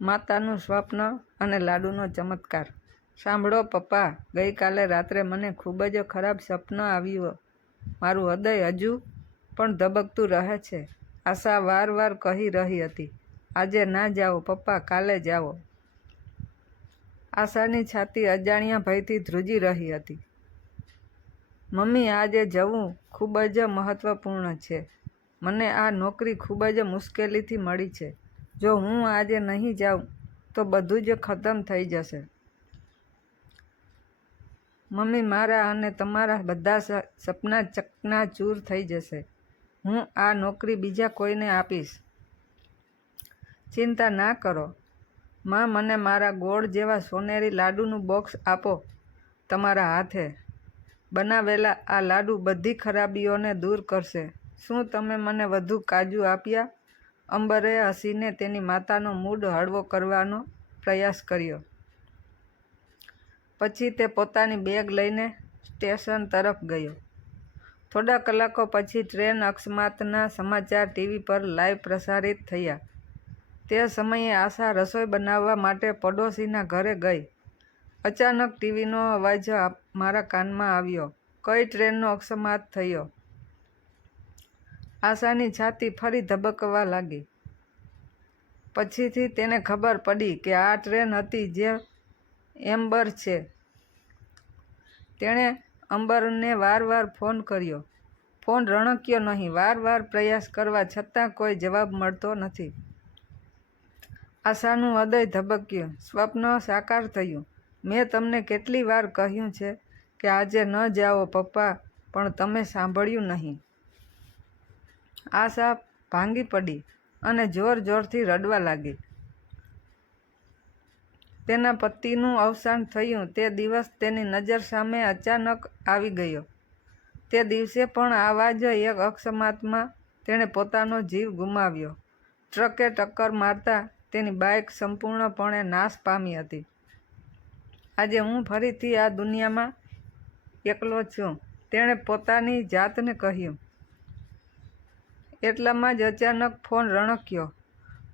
માતાનું સ્વપ્ન અને લાડુનો ચમત્કાર. સાંભળો પપ્પા, ગઈકાલે રાત્રે મને ખૂબ જ ખરાબ સપનું આવ્યું. મારું હૃદય હજુ પણ ધબકતું રહે છે. આશા વારવાર કહી રહી હતી, આજે ના જાઓ પપ્પા, કાલે જાઓ. આશાની છાતી અજાણ્યા ભયથી ધ્રુજી રહી હતી. મમ્મી, આજે જવું ખૂબ જ મહત્વપૂર્ણ છે. મને આ નોકરી ખૂબ જ મુશ્કેલીથી મળી છે. જો હું આજે નહીં જાઉં તો બધું જ ખતમ થઈ જશે. મમ્મી, મારા અને તમારા બધા સપના ચકનાચૂર થઈ જશે. હું આ નોકરી બીજા કોઈને આપીશ. ચિંતા ના કરો માં, મને મારા ગોળ જેવા સોનેરી લાડુનું બોક્સ આપો. તમારા હાથે બનાવેલા આ લાડુ બધી ખરાબીઓને દૂર કરશે. શું તમે મને વધુ કાજુ આપ્યા? અંબરે હસીને તેની માતાનો મૂડ હળવો કરવાનો પ્રયાસ કર્યો. પછી તે પોતાની બેગ લઈને સ્ટેશન તરફ ગયો. થોડા કલાકો પછી ટ્રેન અકસ્માતના સમાચાર ટીવી પર લાઈવ પ્રસારિત થયા. તે સમયે આશા રસોઈ બનાવવા માટે પડોશીના ઘરે ગઈ. અચાનક ટીવીનો અવાજ મારા કાનમાં આવ્યો. કઈ ટ્રેનનો અકસ્માત થયો? આશાની છાતી ફરી ધબકવા લાગી. પછીથી તેને ખબર પડી કે આ ટ્રેન હતી જે એમ્બર છે. તેણે અંબરને વારવાર ફોન કર્યો. ફોન રણક્યો નહીં. વારવાર પ્રયાસ કરવા છતાં કોઈ જવાબ મળતો નથી. આશાનું હૃદય ધબક્યું. સ્વપ્ન સાકાર થયું. મેં તમને કેટલી વાર કહ્યું છે કે આજે ન જાઓ પપ્પા, પણ તમે સાંભળ્યું નહીં. આશા ભાંગી પડી અને જોર જોરથી રડવા લાગી. તેના પતિનું અવસાન થયું તે દિવસ તેની નજર સામે અચાનક આવી ગયો. તે દિવસે પણ આવા જ એક અકસ્માતમાં તેણે પોતાનો જીવ ગુમાવ્યો. ટ્રકે ટક્કર મારતા તેની બાઇક સંપૂર્ણપણે નાશ પામી હતી. આજે હું ફરીથી આ દુનિયામાં એકલો છું, તેણે પોતાની જાતને કહ્યું. એટલામાં જ અચાનક ફોન રણક્યો.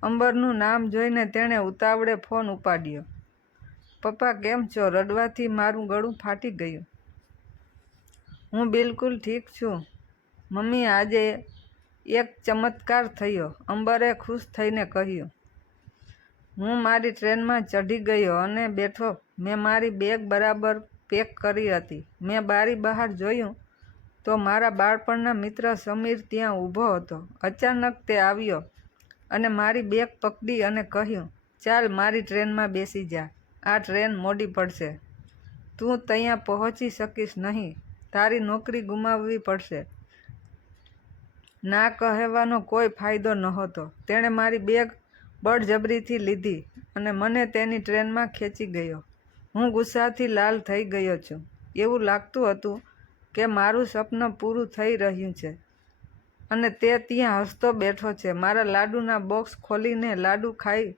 અંબરનું નામ જોઈને તેણે ઉતાવળે ફોન ઉપાડ્યો. પપ્પા કેમ છો? રડવાથી મારું ગળું ફાટી ગયું. હું બિલકુલ ઠીક છું મમ્મી, આજે એક ચમત્કાર થયો, અંબરે ખુશ થઈને કહ્યું. હું મારી ટ્રેનમાં ચઢી ગયો અને બેઠો. મેં મારી બેગ બરાબર પેક કરી હતી. મેં બારી બહાર જોયું તો મારા બાળપણના મિત્ર સમીર ત્યાં ઊભો હતો. અચાનક તે આવ્યો અને મારી બેગ પકડી અને કહ્યું, ચાલ મારી ટ્રેનમાં બેસી જા. આ ટ્રેન મોડી પડશે. તું ત્યાં પહોંચી શકીશ નહીં. તારી નોકરી ગુમાવવી પડશે. ના કહેવાનો કોઈ ફાયદો નહોતો. તેણે મારી બેગ બળજબરીથી લીધી અને મને તેની ટ્રેનમાં ખેંચી ગયો. હું ગુસ્સાથી લાલ થઈ ગયો છું. એવું લાગતું હતું કે મારું સપનું પૂરું થઈ રહ્યું છે અને તે ત્યાં હસતો બેઠો છે, મારા લાડુના બોક્સ ખોલીને લાડુ ખાઈ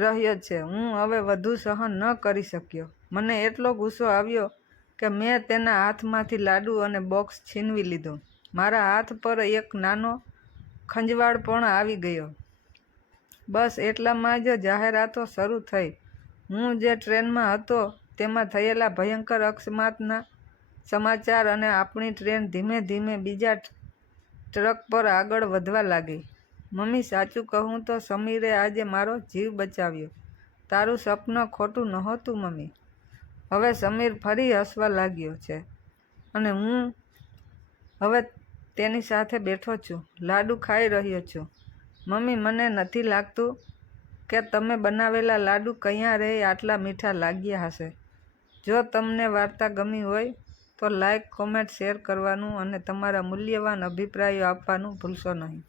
રહ્યો છે. હું હવે વધુ સહન ન કરી શક્યો. મને એટલો ગુસ્સો આવ્યો કે મેં તેના હાથમાંથી લાડુ અને બોક્સ છીનવી લીધું. મારા હાથ પર એક નાનો ખંજવાળ પણ આવી ગયો. બસ એટલામાં જ જાહેરાતો શરૂ થઈ. હું જે ટ્રેનમાં હતો તેમાં થયેલા ભયંકર અકસ્માતના સમાચાર અને આપણી ટ્રેન ધીમે ધીમે બીજા ટ્રક પર આગળ વધવા લાગી. મમ્મી, સાચું કહું તો સમીરે આજે મારો જીવ બચાવ્યો. તારું સપનું ખોટું નહોતું મમ્મી. હવે સમીર ફરી હસવા લાગ્યો છે અને હું હવે તેની સાથે બેઠો છું, લાડુ ખાઈ રહ્યો છું. મમ્મી, મને નથી લાગતું કે તમે બનાવેલા લાડુ ક્યારેય આટલા મીઠા લાગ્યા હશે. જો તમને વાર્તા ગમી હોય તો લાઈક, કોમેન્ટ, શેર કરવાનું અને તમારા મૂલ્યવાન અભિપ્રાયો આપવાનું ભૂલશો નહીં.